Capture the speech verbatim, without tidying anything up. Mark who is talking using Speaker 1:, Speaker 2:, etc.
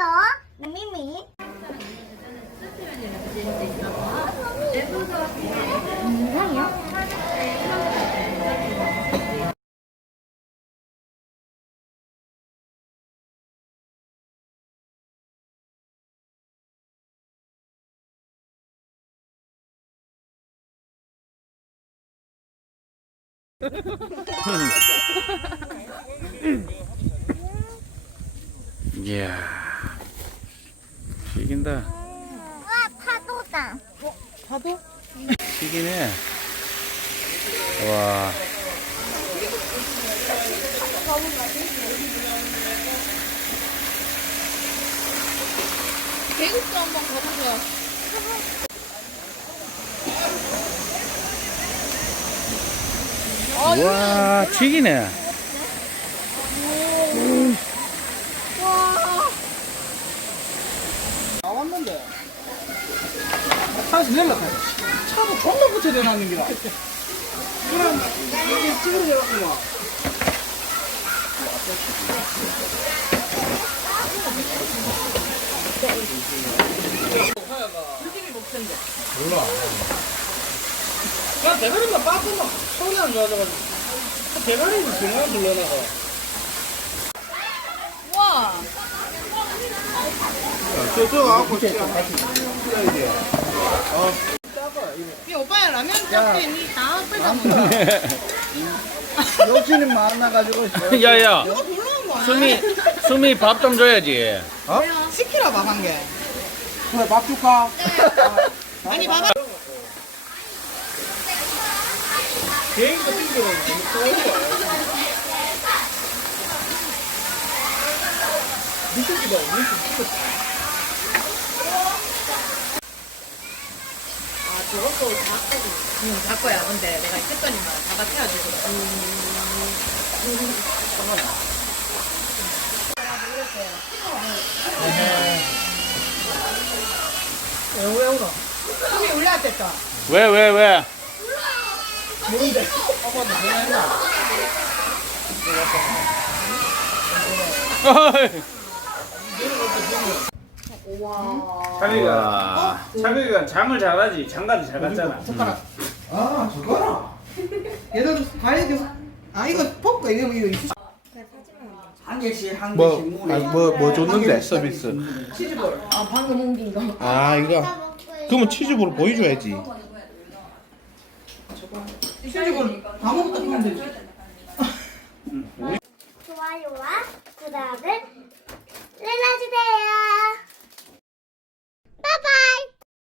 Speaker 1: 미미.
Speaker 2: 이야, 튀긴다.
Speaker 1: 와, 파도다.
Speaker 3: 어? 파도?
Speaker 2: 튀기네. 와.
Speaker 3: 계곡도 한번 가보자.
Speaker 2: 와, 튀기네.
Speaker 3: 나왔는데. 차에서 내려가. 차도 존나 붙여 대놨는 기라. 그럼 이게 찍어 내놨구만. 불길이 못 텐데. 몰라. 그냥 대가리만 빠꾸만 손이 안 좋아져가지고. 대가리를 병원 불러놔가. 와.
Speaker 4: 저, 저, 갖고 같이 해야 돼요. 어.
Speaker 3: 이 오빠야 라면 잡고 있니? 다 끓다 먹어.
Speaker 4: 욕심이 많아가지고.
Speaker 2: 야야,
Speaker 3: 이거 불러온 거야.
Speaker 2: 수미, 수미 밥 좀 줘야지.
Speaker 4: 어?
Speaker 3: 시키라 밥 한 개.
Speaker 4: 그래, 밥 줄까?
Speaker 3: 아니 밥 한.
Speaker 4: 개인도 땡겨가지고. 미쳤기도 하고, 미쳤
Speaker 3: 아 저것도 작거든. 응 작거야. 근데 내가 했더니만 다가 태워주고. 왜 울어? 숨이 울려왔댔다.
Speaker 2: 왜, 왜, 왜?
Speaker 3: 뭔데?
Speaker 2: 어이.
Speaker 5: 자기가 자기가 장을 잘하지 장가도 잘 갔잖아.
Speaker 3: 젓가락.
Speaker 4: 아, 저거라.
Speaker 3: 얘도 과일 계속. 아 이거 볶아 이거 이거 이거.
Speaker 4: 한 개씩, 한
Speaker 6: 뭐,
Speaker 4: 개씩 물에.
Speaker 6: 아니, 뭐, 뭐 줬는데,
Speaker 4: 한 개씩
Speaker 6: 서비스.
Speaker 3: 치즈볼. 아 방금 옮긴 이거.
Speaker 6: 아, 이거. 그러면 치즈볼 보여줘야지.
Speaker 3: 치즈볼 아무것도 하면 되지.
Speaker 1: 좋아요와 구독을